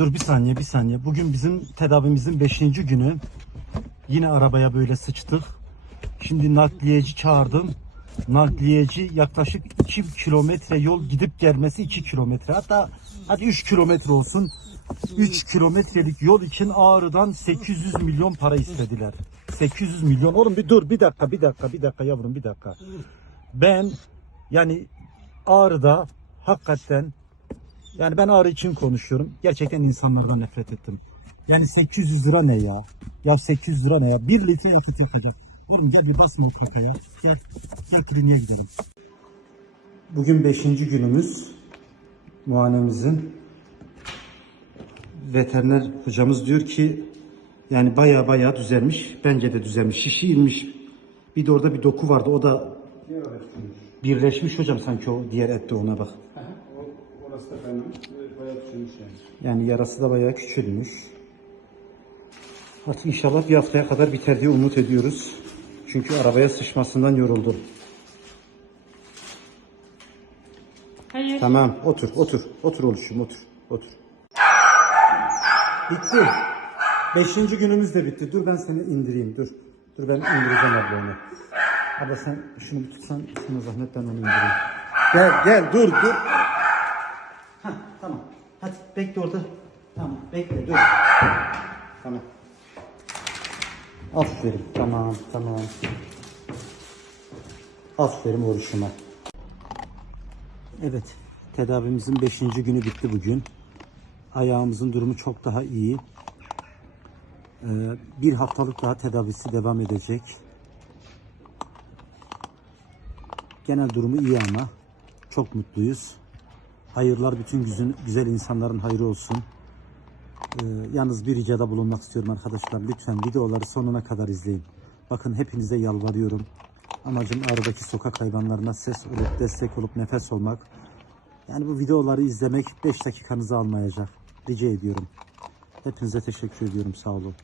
Dur bir saniye bir saniye. Bugün bizim tedavimizin 5. günü. Yine arabaya böyle sıçtık. Şimdi nakliyeci çağırdım. Nakliyeci yaklaşık 2 kilometre yol gidip gelmesi 2 kilometre. Hatta hadi 3 kilometre olsun. 3 kilometrelik yol için Ağrı'dan 800 milyon para istediler. 800 milyon. Oğlum bir dur bir dakika bir dakika bir dakika yavrum bir dakika. Ben yani Ağrı'da hakikaten yani ben Ağrı için konuşuyorum. Gerçekten insanlardan nefret ettim. Yani 800 lira ne ya? Ya 800 lira ne ya? 1 litre yakıt yakacak. Oğlum gel bir basma o kakaya. Gel, gel kliniğe gidelim. Bugün 5. günümüz muayenemizin. Veteriner hocamız diyor ki yani baya baya düzelmiş. Bence de düzelmiş. Şişi inmiş. Bir de orada bir doku vardı. O da birleşmiş hocam sanki o diğer ette ona bak. Orası da kaynamış bayağı düşünmüş yani. Yani yarası da bayağı küçülmüş. Artık inşallah bir haftaya kadar biter diye umut ediyoruz. Çünkü arabaya sıçmasından yoruldu. Hayır. Tamam otur otur. Otur oluşum otur. Otur. Bitti. Beşinci günümüz de bitti. Dur ben seni indireyim dur. Dur ben indireceğim abla onu. Abla sen şunu bir tutsan sana zahmet ben onu indireyim. Gel gel dur dur. Tamam. Hadi bekle orada. Tamam bekle dur. Tamam. Aferin tamam tamam. Aferin oruçuma. Evet, tedavimizin 5. günü bitti bugün. Ayağımızın durumu çok daha iyi. Ee, bir haftalık daha tedavisi devam edecek. Genel durumu iyi ama çok mutluyuz. Hayırlar bütün güzün, güzel insanların hayrı olsun. Ee, yalnız bir ricada bulunmak istiyorum arkadaşlar. Lütfen videoları sonuna kadar izleyin. Bakın hepinize yalvarıyorum. Amacım Ağrı'daki sokak hayvanlarına ses olup, destek olup, nefes olmak. Yani bu videoları izlemek 5 dakikanızı almayacak. Rica ediyorum. Hepinize teşekkür ediyorum. Sağ olun.